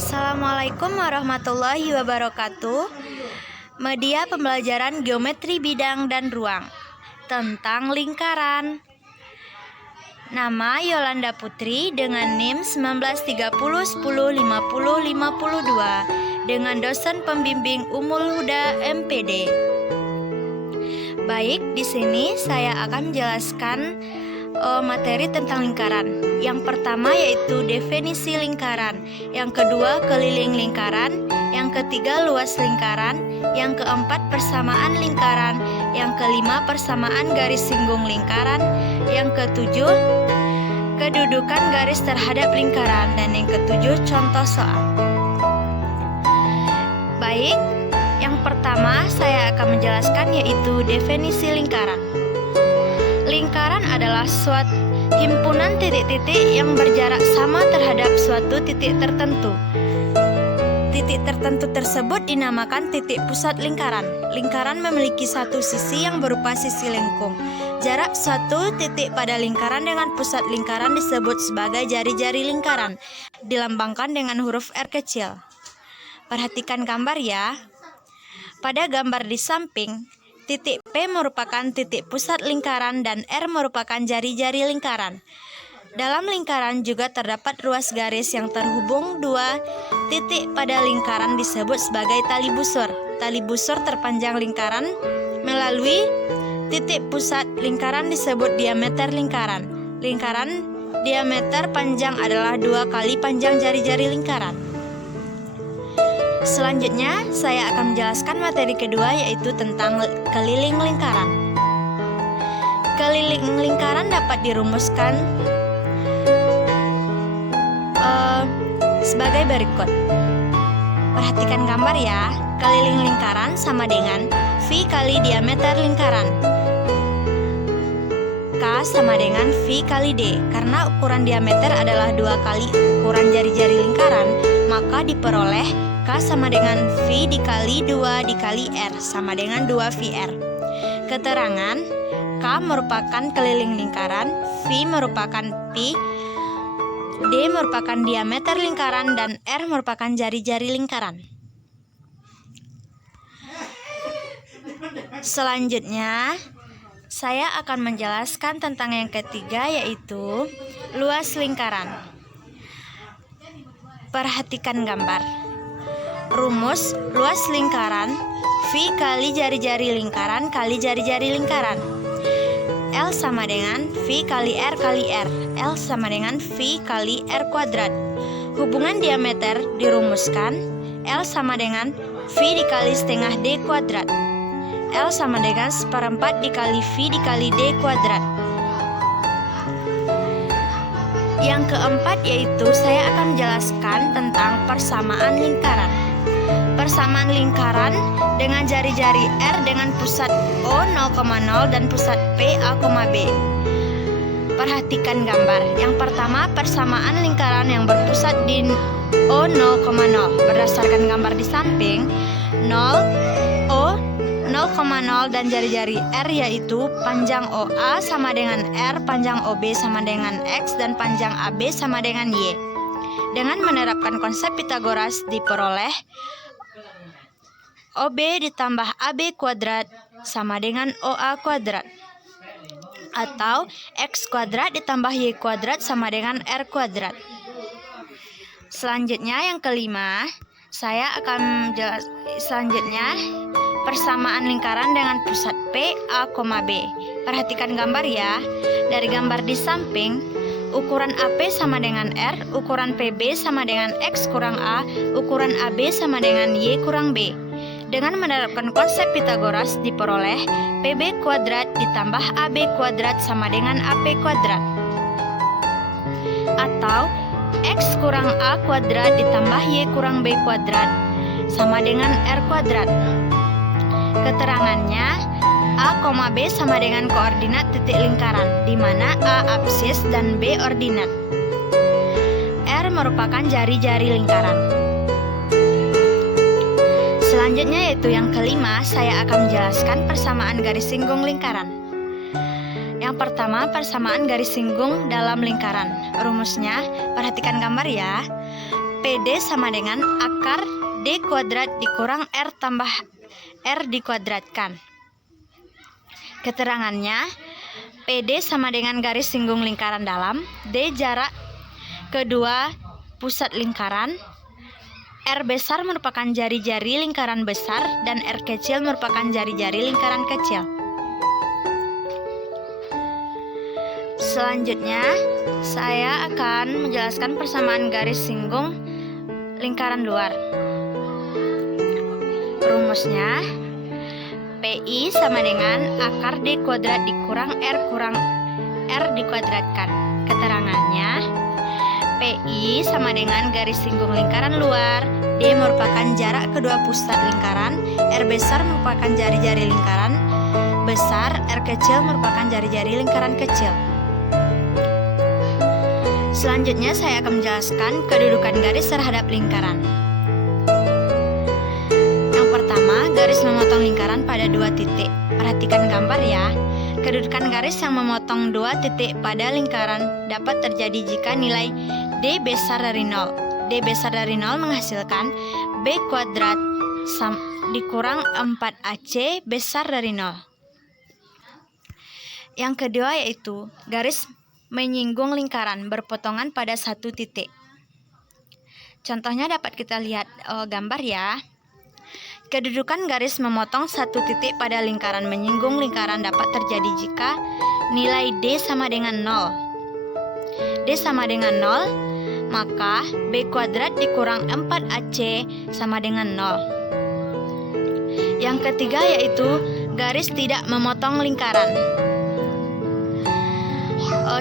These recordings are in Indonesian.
Assalamualaikum warahmatullahi wabarakatuh. Media pembelajaran geometri bidang dan ruang tentang lingkaran. Nama Yolanda Putri dengan NIM 1930105052 dengan dosen pembimbing Ummul Huda MPD. Baik, di sini saya akan menjelaskan materi tentang lingkaran. Yang pertama yaitu definisi lingkaran, yang kedua keliling lingkaran, yang ketiga luas lingkaran, yang keempat persamaan lingkaran, yang kelima persamaan garis singgung lingkaran, yang ketujuh kedudukan garis terhadap lingkaran, dan yang ketujuh contoh soal. Baik, yang pertama saya akan menjelaskan yaitu definisi lingkaran. Lingkaran adalah suatu himpunan titik-titik yang berjarak sama terhadap suatu titik tertentu. Titik tertentu tersebut dinamakan titik pusat lingkaran. Lingkaran memiliki satu sisi yang berupa sisi lengkung. Jarak suatu titik pada lingkaran dengan pusat lingkaran disebut sebagai jari-jari lingkaran, dilambangkan dengan huruf R kecil. Perhatikan gambar ya. Pada gambar di samping, titik P merupakan titik pusat lingkaran dan R merupakan jari-jari lingkaran. Dalam lingkaran juga terdapat ruas garis yang terhubung dua titik pada lingkaran disebut sebagai tali busur. Tali busur terpanjang lingkaran melalui titik pusat lingkaran disebut diameter lingkaran. Lingkaran diameter panjang adalah 2 kali panjang jari-jari lingkaran. Selanjutnya, saya akan menjelaskan materi kedua yaitu tentang keliling lingkaran. Keliling lingkaran dapat dirumuskan sebagai berikut. Perhatikan gambar ya. Keliling lingkaran sama dengan V kali diameter lingkaran. K sama dengan V kali D. Karena ukuran diameter adalah 2 kali ukuran jari-jari lingkaran, maka diperoleh K sama dengan V dikali 2 dikali R sama dengan 2VR. Keterangan K merupakan keliling lingkaran, V merupakan pi, D merupakan diameter lingkaran, dan R merupakan jari-jari lingkaran. Selanjutnya, saya akan menjelaskan tentang yang ketiga yaitu luas lingkaran. Perhatikan gambar. Rumus luas lingkaran V kali jari-jari lingkaran kali jari-jari lingkaran. L sama dengan V kali R kali R. L sama dengan V kali R kuadrat. Hubungan diameter dirumuskan L sama dengan V dikali setengah D kuadrat. L sama dengan seperempat dikali V dikali D kuadrat. Yang keempat yaitu saya akan menjelaskan tentang persamaan lingkaran. Persamaan lingkaran dengan jari-jari R dengan pusat O 0,0 dan pusat P A, B. Perhatikan gambar. Yang pertama persamaan lingkaran yang berpusat di O 0,0. Berdasarkan gambar di samping, 0, O, 0,0 dan jari-jari R yaitu panjang OA sama dengan R, panjang OB sama dengan X, dan panjang AB sama dengan Y. Dengan menerapkan konsep Pitagoras diperoleh OB ditambah AB kuadrat sama dengan OA kuadrat, atau X kuadrat ditambah Y kuadrat sama dengan R kuadrat. Selanjutnya yang kelima, saya akan selanjutnya persamaan lingkaran dengan pusat P, A, B. Perhatikan gambar ya. Dari gambar di samping, ukuran AP sama dengan R, ukuran PB sama dengan X kurang A, ukuran AB sama dengan Y kurang B. Dengan menerapkan konsep Pitagoras diperoleh PB kuadrat ditambah AB kuadrat sama dengan AP kuadrat, atau X kurang A kuadrat ditambah Y kurang B kuadrat sama dengan R kuadrat. Keterangannya A, B sama dengan koordinat titik lingkaran, di mana A absis dan B ordinat. R merupakan jari-jari lingkaran. Selanjutnya yaitu yang kelima, saya akan menjelaskan persamaan garis singgung lingkaran. Yang pertama, persamaan garis singgung dalam lingkaran. Rumusnya, perhatikan gambar ya. PD sama dengan akar D kuadrat dikurang R tambah R dikuadratkan. Keterangannya, PD sama dengan garis singgung lingkaran dalam, D jarak kedua pusat lingkaran, R besar merupakan jari-jari lingkaran besar, dan R kecil merupakan jari-jari lingkaran kecil. Selanjutnya, saya akan menjelaskan persamaan garis singgung lingkaran luar. Rumusnya, PI sama dengan akar D kuadrat dikurang R dikuadratkan. Keterangannya, PI sama dengan garis singgung lingkaran luar, D merupakan jarak kedua pusat lingkaran, R besar merupakan jari-jari lingkaran besar, R kecil merupakan jari-jari lingkaran kecil. Selanjutnya saya akan menjelaskan kedudukan garis terhadap lingkaran. Yang pertama, garis memotong lingkaran pada dua titik. Perhatikan gambar ya. Kedudukan garis yang memotong dua titik pada lingkaran dapat terjadi jika nilai D besar dari 0. D besar dari 0 menghasilkan B kuadrat dikurang 4AC besar dari 0. Yang kedua yaitu garis menyinggung lingkaran berpotongan pada satu titik. Contohnya dapat kita lihat gambar ya. Kedudukan garis memotong satu titik pada lingkaran menyinggung lingkaran dapat terjadi jika nilai D sama dengan 0. D sama dengan 0, maka B kuadrat dikurang 4AC sama dengan 0. Yang ketiga yaitu garis tidak memotong lingkaran.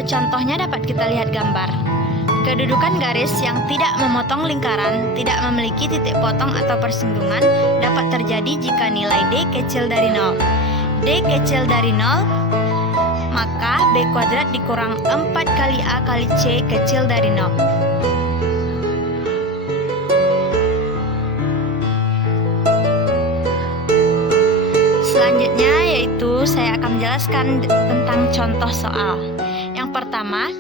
Contohnya dapat kita lihat gambar. Kedudukan garis yang tidak memotong lingkaran tidak memiliki titik potong atau persinggungan dapat terjadi jika nilai D kecil dari 0. D kecil dari 0, maka B kuadrat dikurang 4 kali A kali C kecil dari 0. Selanjutnya yaitu saya akan menjelaskan tentang contoh soal. Yang pertama,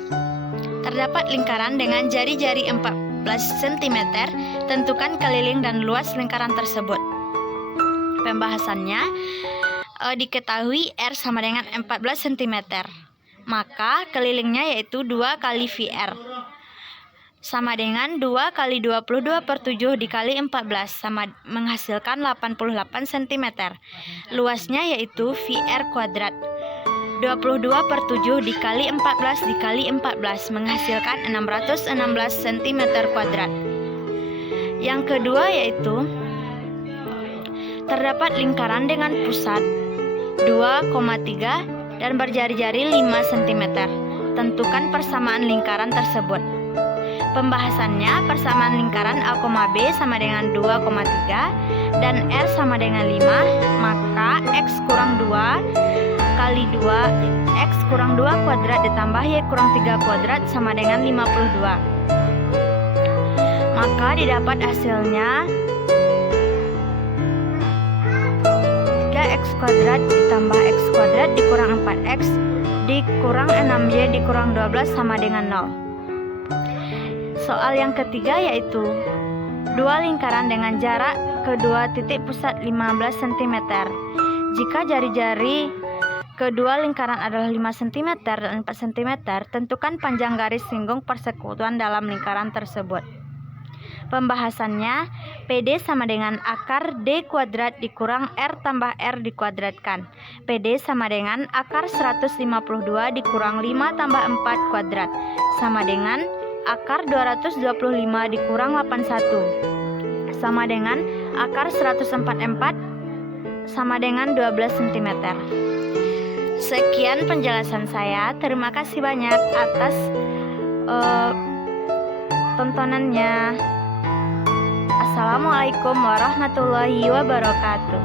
terdapat lingkaran dengan jari-jari 14 cm, tentukan keliling dan luas lingkaran tersebut. Pembahasannya, diketahui R sama dengan 14 cm, maka kelilingnya yaitu 2 kali VR sama dengan 2 kali 22/7 dikali 14 sama menghasilkan 88 cm. Luasnya yaitu VR kuadrat 22/7 dikali 14 dikali 14 menghasilkan 616 cm kuadrat. Yang kedua yaitu terdapat lingkaran dengan pusat 2,3 dan berjari-jari 5 cm. Tentukan persamaan lingkaran tersebut. Pembahasannya, persamaan lingkaran A, B sama dengan 2,3 dan R sama dengan 5, maka X kurang 2 kali 2 X kurang 2 kuadrat ditambah Y kurang 3 kuadrat sama dengan 52. Maka didapat hasilnya 3X kuadrat ditambah X kuadrat dikurang 4X dikurang 6Y dikurang 12 sama dengan 0. Soal yang ketiga yaitu dua lingkaran dengan jarak kedua titik pusat 15 cm. Jika jari-jari kedua lingkaran adalah 5 cm dan 4 cm, tentukan panjang garis singgung persekutuan dalam lingkaran tersebut. Pembahasannya, PD sama dengan akar D kuadrat dikurang R tambah R dikuadratkan. PD sama dengan akar 152 dikurang 5 tambah 4 kuadrat sama dengan akar 225 dikurang 81 sama dengan akar 144 sama dengan 12 cm. Sekian penjelasan saya. Terima kasih banyak atas tontonannya. Assalamualaikum warahmatullahi wabarakatuh.